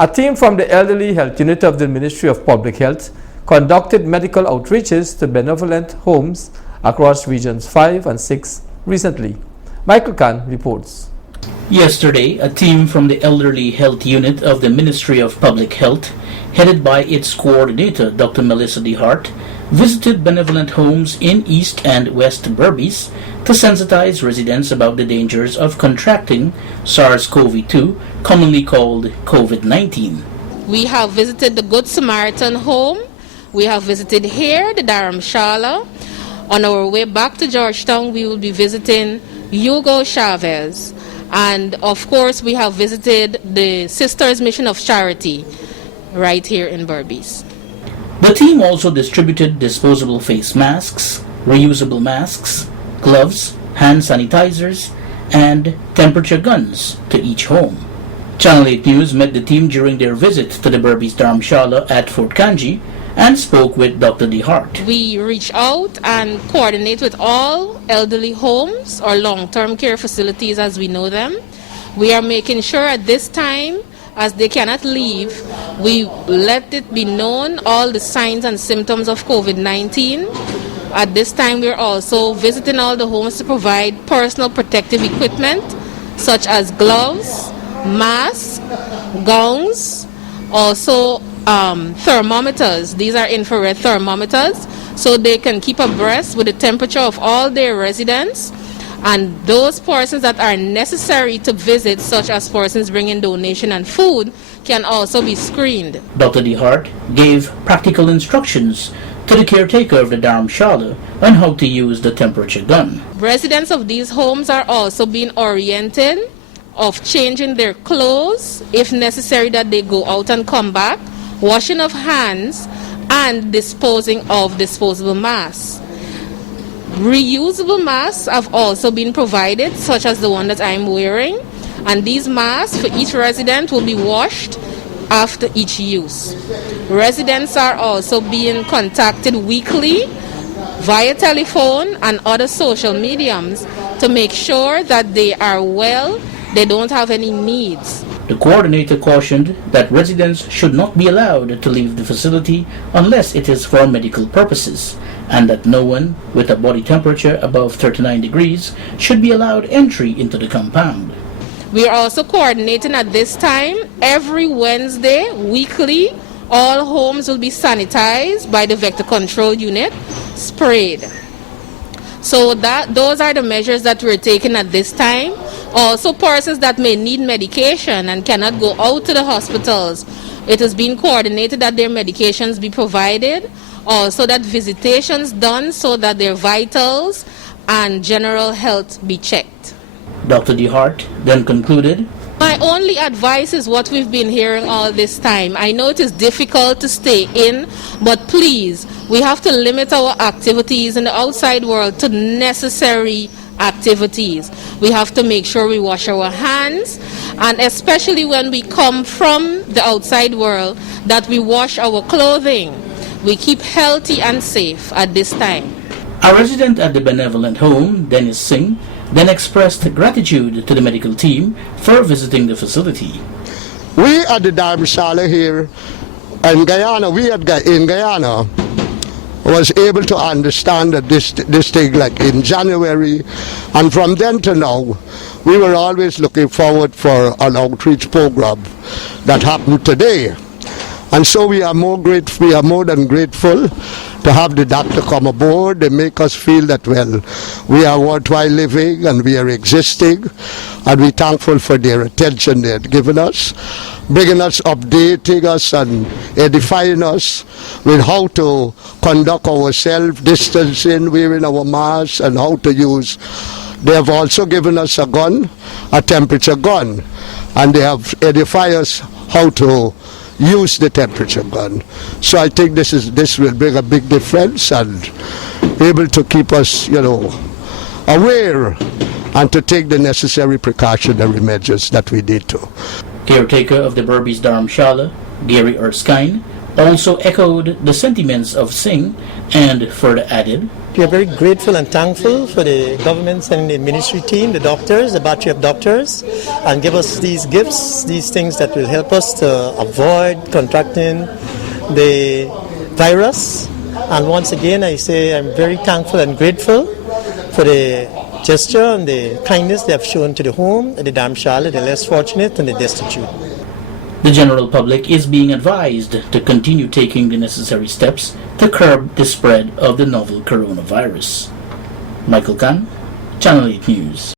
A team from the Elderly Health Unit of the Ministry of Public Health conducted medical outreaches to benevolent homes across regions 5 and 6 recently. Michael Khan reports. Yesterday, a team from the Elderly Health Unit of the Ministry of Public Health, headed by its coordinator, Dr. Melissa DeHart, visited benevolent homes in East and West Berbice to sensitize residents about the dangers of contracting SARS-CoV-2, commonly called COVID-19. We have visited the Good Samaritan home. We have visited here, the Dharamshala. On our way back to Georgetown, we will be visiting Hugo Chavez. And of course, we have visited the Sisters Mission of Charity right here in Berbice. The team also distributed disposable face masks, reusable masks, gloves, hand sanitizers, and temperature guns to each home. Channel 8 News met the team during their visit to the Berbice Dharamshala at Fort Kanji and spoke with Dr. DeHart. We reach out and coordinate with all elderly homes or long-term care facilities as we know them. We are making sure at this time, as they cannot leave, we let it be known all the signs and symptoms of COVID-19. At this time, we're also visiting all the homes to provide personal protective equipment such as gloves, masks, gowns, also thermometers. These are infrared thermometers, so they can keep abreast with the temperature of all their residents. And those persons that are necessary to visit, such as persons bringing donation and food, can also be screened. Dr. DeHart gave practical instructions to the caretaker of the Dharamshala on how to use the temperature gun. Residents of these homes are also being oriented of changing their clothes, if necessary that they go out and come back, washing of hands, and disposing of disposable masks. Reusable masks have also been provided, such as the one that I'm wearing, and these masks for each resident will be washed after each use. Residents are also being contacted weekly via telephone and other social mediums to make sure that they are well, they don't have any needs. The coordinator cautioned that residents should not be allowed to leave the facility unless it is for medical purposes, and that no one with a body temperature above 39 degrees should be allowed entry into the compound. We are also coordinating at this time. Every Wednesday, weekly, all homes will be sanitized by the Vector Control Unit, sprayed. So those are the measures that we're taking at this time. Also, persons that may need medication and cannot go out to the hospitals, it has been coordinated that their medications be provided, also that visitations done so that their vitals and general health be checked. Dr. DeHart then concluded, My only advice is what we've been hearing all this time. I know it is difficult to stay in, but please, we have to limit our activities in the outside world to necessary activities. We have to make sure we wash our hands, and especially when we come from the outside world, that we wash our clothing. We keep healthy and safe at this time. A resident at the benevolent home, Dennis Singh, then expressed gratitude to the medical team for visiting the facility. We at the Dharamshala here in Guyana, in Guyana, was able to understand that this thing like in January, and from then to now, we were always looking forward for an outreach program that happened today. And so we are more than grateful to have the doctor come aboard. They make us feel that, well, we are worthwhile living and we are existing, and we're thankful for their attention they had given us, bringing us, updating us and edifying us with how to conduct ourselves, distancing, wearing our masks, and how to use. They have also given us a gun, a temperature gun, and they have edified us how to use the temperature gun. So I think this will bring a big difference and able to keep us, aware and to take the necessary precautionary measures that we need to. Caretaker of the Berbice Dharamshala, Gary Erskine, also echoed the sentiments of Singh and further added, We are very grateful and thankful for the government and the ministry team, the doctors, the battery of doctors, and give us these gifts, these things that will help us to avoid contracting the virus. And once again, I say I'm very thankful and grateful for the gesture and the kindness they have shown to the home, the Dharamshala, the less fortunate and the destitute. the general public is being advised to continue taking the necessary steps to curb the spread of the novel coronavirus. Michael Khan, Channel 8 News.